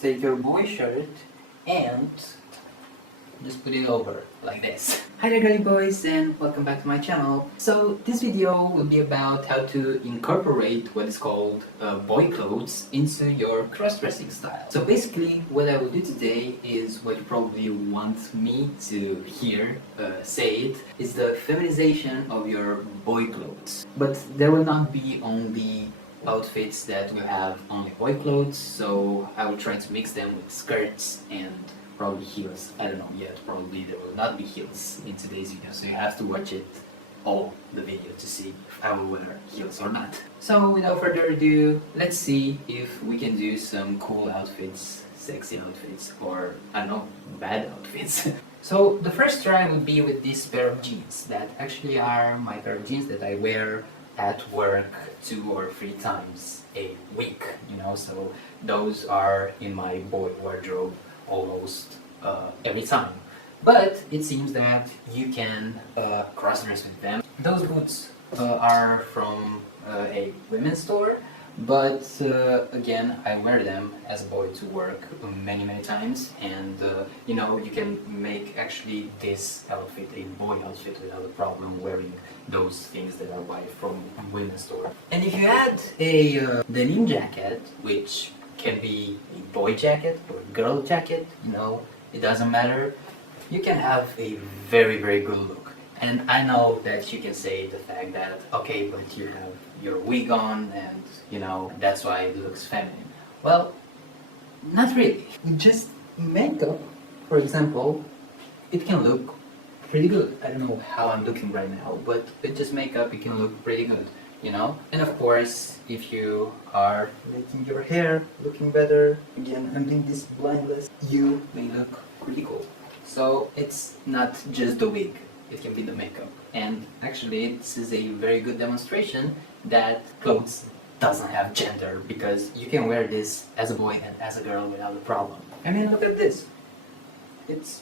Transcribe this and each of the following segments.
take your boy shirt and just put it over like this. Hi there girly boys and welcome back to my channel. So this video will be about how to incorporate what is called boy clothes into your cross-dressing style. So basically what I will do today is what you probably want me to hear say it, is the feminization of your boy clothes. But there will not be only outfits that will have only boy clothes, so I will try to mix them with skirts and probably heels. I don't know yet, probably there will not be heels in today's video, so you have to watch it all the video to see if I will wear heels or not. So without further ado, let's see if we can do some cool outfits, sexy outfits, or I don't know, bad outfits. So the first try would be with this pair of jeans that actually are my pair of jeans that I wear at work 2 or 3 times a week, you know, so those are in my boy wardrobe almost every time. But it seems that you can cross-dress with them. Those boots are from a women's store, but again, I wear them as a boy to work many times, and you know, you can make actually this outfit a boy outfit without a problem wearing those things that I buy from a women's store. And if you add a denim jacket, which can be a boy jacket or a girl jacket, you know, it doesn't matter, you can have a very good look. And I know that you can say the fact that, okay, but you have your wig on and, you know, that's why it looks feminine. Well, not really. Just makeup, for example, it can look pretty good. I don't know how I'm looking right now, but with just makeup it can look pretty good, you know? And of course, if you are making your hair looking better, again, I'm doing this blindless, you may look pretty cool. So it's not just the wig, it can be the makeup. And actually, this is a very good demonstration that clothes doesn't have gender, because you can wear this as a boy and as a girl without a problem. I mean, look at this. It's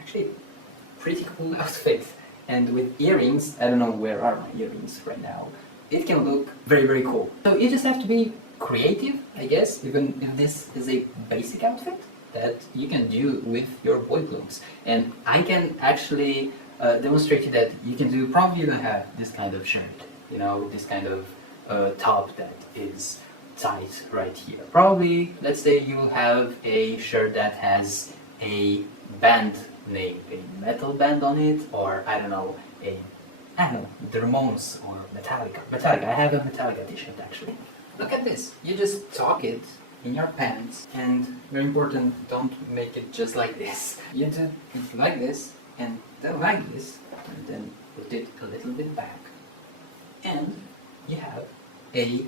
actually a pretty cool outfit. And with earrings, I don't know where are my earrings right now, it can look very cool. So you just have to be creative, I guess, even if this is a basic outfit that you can do with your boy clothes. And I can actually demonstrate you that you can do, probably you don't have this kind of shirt, you know, this kind of top that is tight right here. Probably, let's say you have a shirt that has a band name, a metal band on it, or I don't know, the Ramones or Metallica. Metallica, I have a Metallica t-shirt actually. Look at this, you just tuck it in your pants, and very important, don't make it just like this. You do it like this, and then like this, and then put it a little bit back, and you have a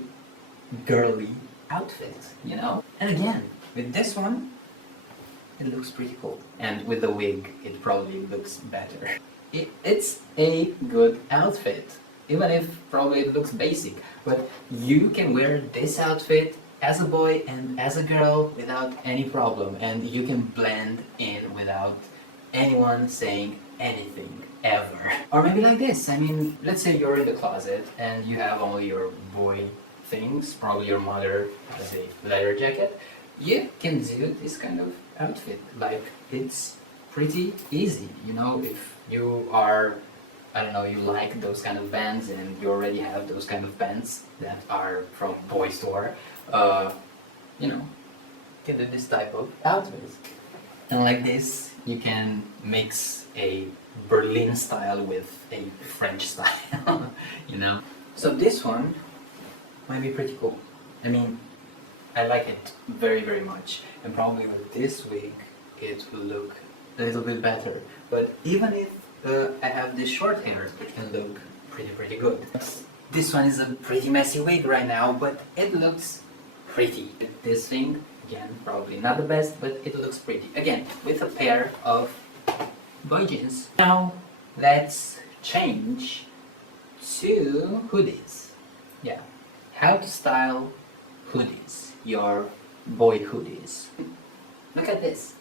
girly outfit, you know? And again, with this one, it looks pretty cool. And with the wig, it probably looks better. It's a good outfit, even if probably it looks basic, but you can wear this outfit as a boy and as a girl without any problem, and you can blend in without anyone saying anything ever. Or maybe like this, I mean, let's say you're in the closet and you have only your boy things, probably your mother has a leather jacket. You can do this kind of outfit, like it's pretty easy, you know, if you are, I don't know, you like those kind of bands and you already have those kind of pants that are from boy store, you know, you can do this type of outfit. And like this, you can mix a Berlin style with a French style, you know. So this one might be pretty cool. I mean, I like it very much, and probably with this wig it will look a little bit better. But even if I have this short hair, it can look pretty good. This one is a pretty messy wig right now, but it looks pretty. This thing, again, probably not the best, but it looks pretty. Again, with a pair of boy jeans. Now let's change to hoodies. Yeah, how to style hoodies, your boy hoodies. Look at this.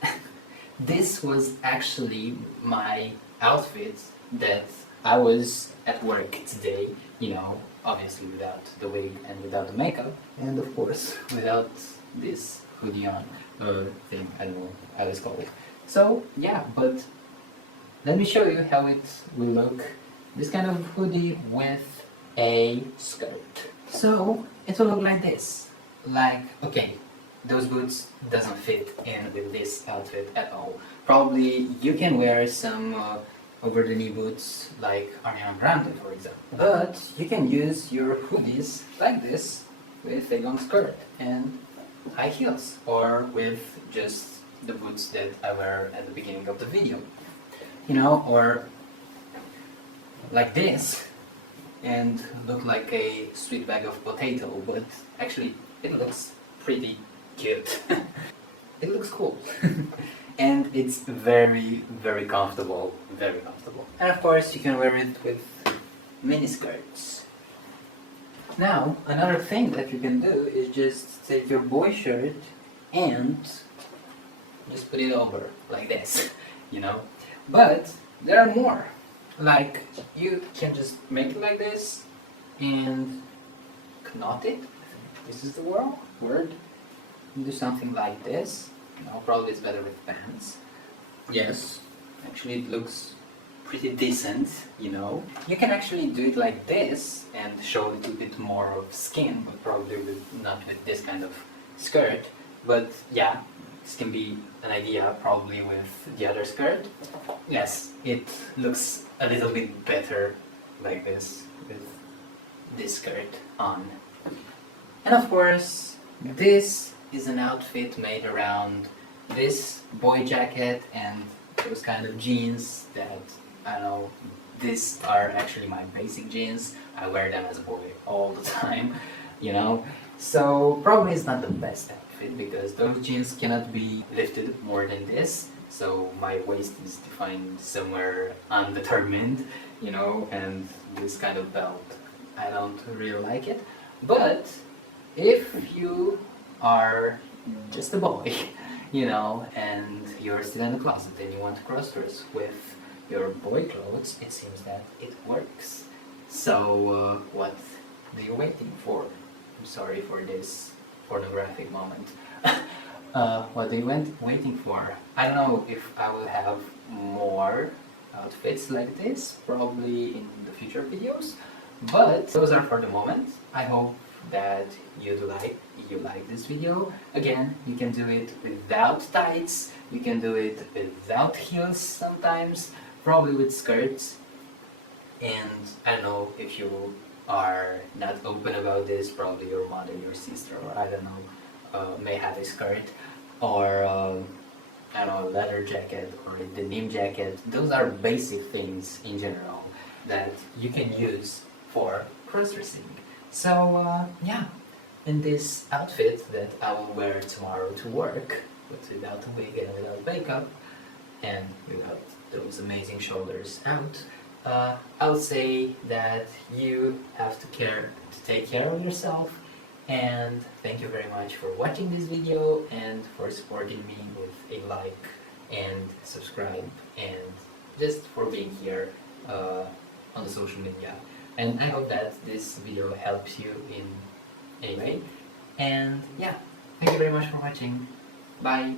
This was actually my outfit that I was at work today, you know, obviously without the wig and without the makeup, and of course without this hoodie on. thing, I don't know how it's called. So yeah, but let me show you how it will look. This kind of hoodie with a skirt. So it will look like this. Like, okay, those boots doesn't fit in with this outfit at all. Probably you can wear some over-the-knee boots like Ariana Grande, for example. But you can use your hoodies like this with a long skirt and high heels, or with just the boots that I wear at the beginning of the video. You know, or like this and look like a sweet bag of potato, but actually it looks pretty cute. It looks cool. And it's very, very comfortable, very comfortable. And of course you can wear it with mini skirts. Now, another thing that you can do is just take your boy shirt and just put it over like this, you know. But there are more. Like, you can just make it like this and knot it. This is the word. Do something like this. No, probably it's better with pants. Yes, actually it looks pretty decent, you know. You can actually do it like this and show a little bit more of skin, but probably not with this kind of skirt. But yeah, this can be an idea probably with the other skirt. Yes, it looks a little bit better like this with this skirt on. And of course, this is an outfit made around this boy jacket and those kind of jeans that, I don't know, these are actually my basic jeans. I wear them as a boy all the time, you know. So probably it's not the best outfit because those jeans cannot be lifted more than this. So my waist is defined somewhere undetermined, you know, and this kind of belt, I don't really like it. But if you are just a boy, you know, and you're still in the closet and you want to cross-dress with your boy clothes, it seems that it works. So what are you waiting for? I'm sorry for this pornographic moment. What are you waiting for? I don't know if I will have more outfits like this, probably in the future videos, but those are for the moment. I hope that you like this video. Again, you can do it without tights, you can do it without heels sometimes, probably with skirts. And I don't know if you are not open about this, probably your mother, your sister, or I don't know, may have a skirt, or I don't know, a leather jacket or a denim jacket. Those are basic things in general that you can use for cross-dressing. So yeah, in this outfit that I will wear tomorrow to work, but without a wig and without makeup, and without those amazing shoulders out, I'll say that you have to take care of yourself. And thank you very much for watching this video and for supporting me with a like and subscribe, and just for being here on the social media. And I hope that this video helps you in any way. And yeah, thank you very much for watching. Bye!